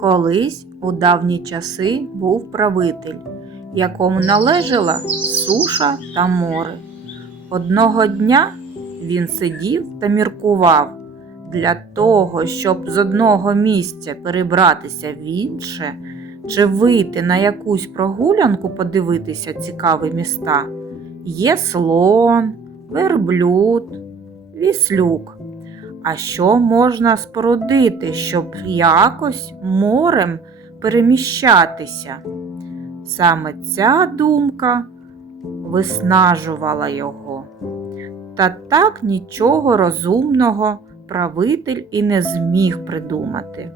Колись у давні часи був правитель, якому належала суша та море. Одного дня він сидів та міркував для того, щоб з одного місця перебратися в інше, чи вийти на якусь прогулянку подивитися цікаві міста. Є слон, верблюд, віслюк. А що можна спорудити, щоб якось морем переміщатися? Саме ця думка виснажувала його. Та так нічого розумного правитель і не зміг придумати.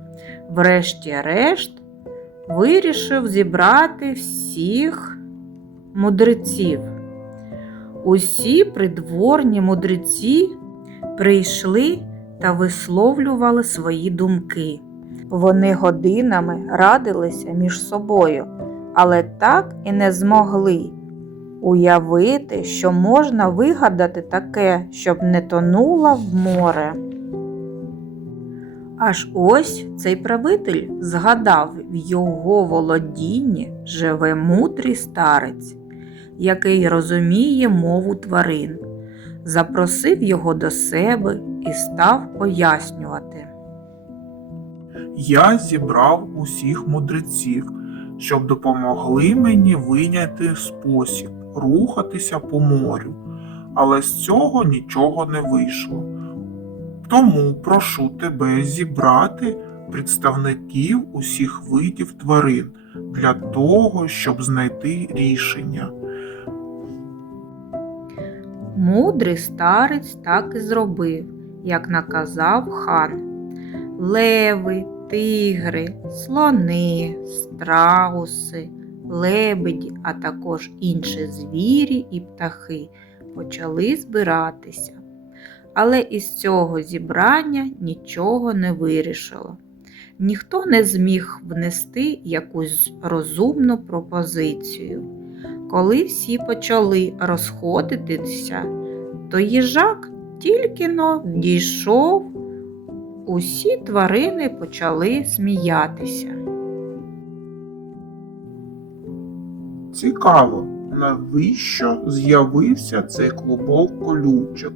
Врешті-решт вирішив зібрати всіх мудреців. Усі придворні мудреці прийшли та висловлювали свої думки. Вони годинами радилися між собою, але так і не змогли уявити, що можна вигадати таке, щоб не тонула в море. Аж ось цей правитель згадав в його володінні живе мудрий старець, який розуміє мову тварин запросив його до себе і став пояснювати. Я зібрав усіх мудреців, щоб допомогли мені виняти спосіб рухатися по морю, але з цього нічого не вийшло. Тому прошу тебе зібрати представників усіх видів тварин для того, щоб знайти рішення. Мудрий старець так і зробив, як наказав хан. Леви, тигри, слони, страуси, лебеді, а також інші звірі і птахи почали збиратися. Але із цього зібрання нічого не вирішило. Ніхто не зміг внести якусь розумну пропозицію. Коли всі почали розходитися, то їжак тільки но дійшов, усі тварини почали сміятися. Цікаво, навіщо з'явився цей клубок колючок?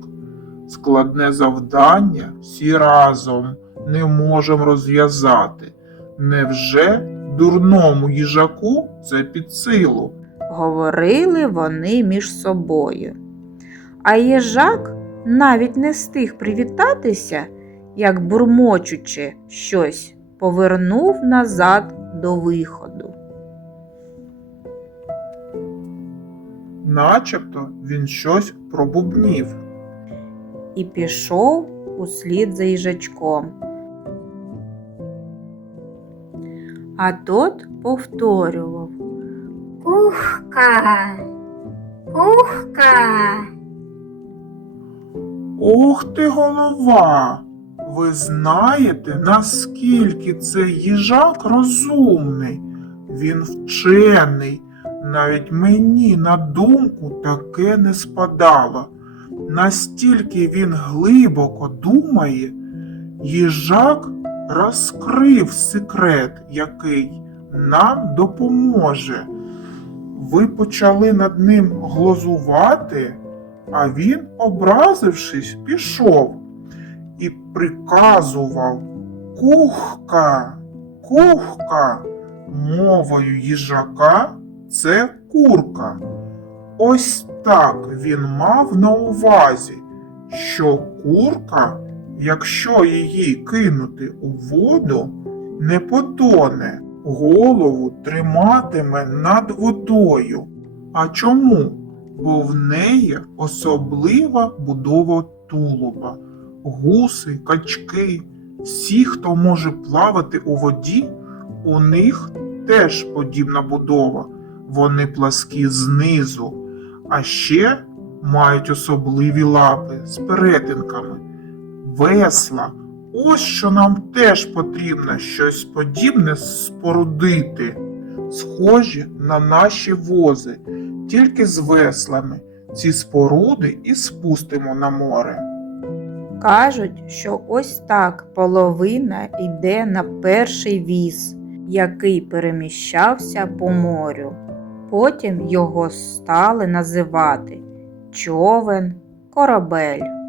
Складне завдання всі разом не можемо розв'язати. Невже дурному їжаку це під силу? Говорили вони між собою. А їжак навіть не встиг привітатися, як бурмочучи щось, повернув назад до виходу. Начебто він щось пробубнів. і пішов услід за їжачком. А тот повторював Кухка, кухка. Ох ти голова! Ви знаєте, наскільки цей їжак розумний? Він вчений. Навіть мені на думку таке не спадало. Настільки він глибоко думає, їжак розкрив секрет, який нам допоможе. Ви почали над ним глузувати, а він, образившись, пішов і приказував Кухка, кухка. Мовою їжака це курка. Ось так він мав на увазі, що курка, якщо її кинути у воду, не потоне, голову триматиме над водою. А чому? Бо в неї особлива будова тулуба, гуси, качки, всі, хто може плавати у воді, у них теж подібна будова. Вони пласкі знизу, а ще мають особливі лапи з перетинками, весла. Ось що нам теж потрібно щось подібне спорудити, схожі на наші вози, тільки з веслами. ці споруди і спустимо на море. Кажуть, що ось так половина йде на перший віз, який переміщався по морю. Потім його стали називати човен, корабель.